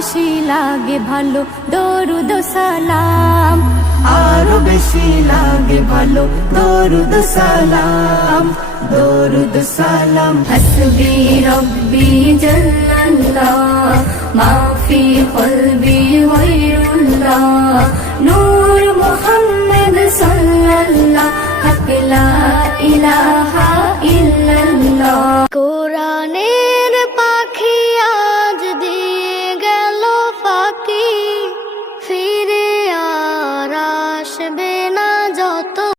বেশি লাগে ভালো দরুদ সালাম, আরো বেশি লাগে ভালো দরুদ সালাম, দরুদ সালাম। হাসবি রব্বি জাল্লাল্লাহ মা ফি কলবি গায়রুল্লাহ, নূর মুহাম্মদ সাল্লাল্লাহ হক লা ইলাহা